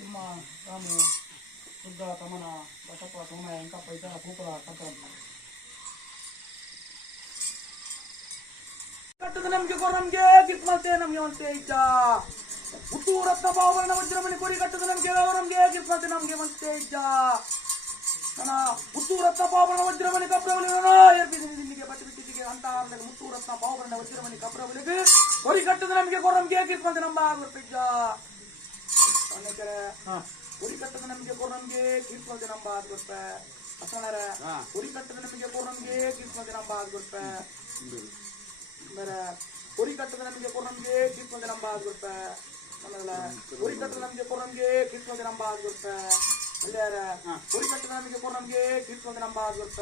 ಸಿಂಹ ರಾಮು ಬುದ್ಧ ತಮನ ಬಸಪ್ಪ ಸೋಮಯ್ಯ ಅಂಕಪ್ಪ ಇತರ ಭೂಪಲ ಕಟ್ಟದ ನಮ್ಗೆ ನಮ್ಗೆ ಕಿತ್ಮಲ್ತೆ ನಮ್ಗೆ ಒಂತೆ ಇದ್ದ ಹುಟ್ಟು ರತ್ನ ಬಾವರಣ ವಜ್ರಮಣಿ ಕೊರಿ ಕಟ್ಟದ ನಮ್ಗೆ ಕಿತ್ಮಲ್ತೆ ನಮ್ಗೆ ಒಂತೆ ಇದ್ದ ನನ್ನ ಹುಟ್ಟು ರತ್ನ ಬಾವರಣ ವಜ್ರಮಣಿ ಕಬ್ರವಲಿಗೆ ಏರ್ಪಿಸಿಗೆ ಬಟ್ಟಿ ಬಿಟ್ಟಿಗೆ ಅಂತ ಮುತ್ತು ರತ್ನ ಬಾವರಣ ವಜ್ರಮಣಿ ಕಬ್ರವಲಿಗೆ ಕೊರಿ ಕಟ್ಟದ ನಮ್ಗೆ ಕಿತ್ಮಲ್ತೆ ನಮ್ಮ ಆಗ್ಬಿಟ್ಟಿದ್ದ ಉರಿ ಕಟ್ಟದ ನಮಗೆ ನಮ್ಗೆ ಕಿರ್ಸ್ಕೊಂಡೆ ನಂಬ ಆದ್ಬಿಡ್ತ ಅಸಣರ ಉರಿ ಕಟ್ಟದ ನಮಗೆ ನಮ್ಗೆ ಕಿರ್ಸ್ಕೊಂಡೆ ನಂಬ ಆದ್ಬಿಡ್ತ ಬೇರೆ ಉರಿ ಕಟ್ಟದ ನಮಗೆ ಕಿರ್ಸ್ಕೊಂಡೆ ನಂಬ ಆದ್ಬಿಡ್ತ ಆಮೇಲೆ ಉರಿ ಕಟ್ಟದ ನಮಗೆ ಕಿರ್ಸ್ಕೊಂಡೆ ನಂಬ ಆದ್ಬಿಡ್ತ ಅಲ್ಲಾರ ಉರಿ ಕಟ್ಟದ ನಮಗೆ ಕಿರ್ಸ್ಕೊಂಡೆ ನಂಬ ಆದ್ಬಿಡ್ತ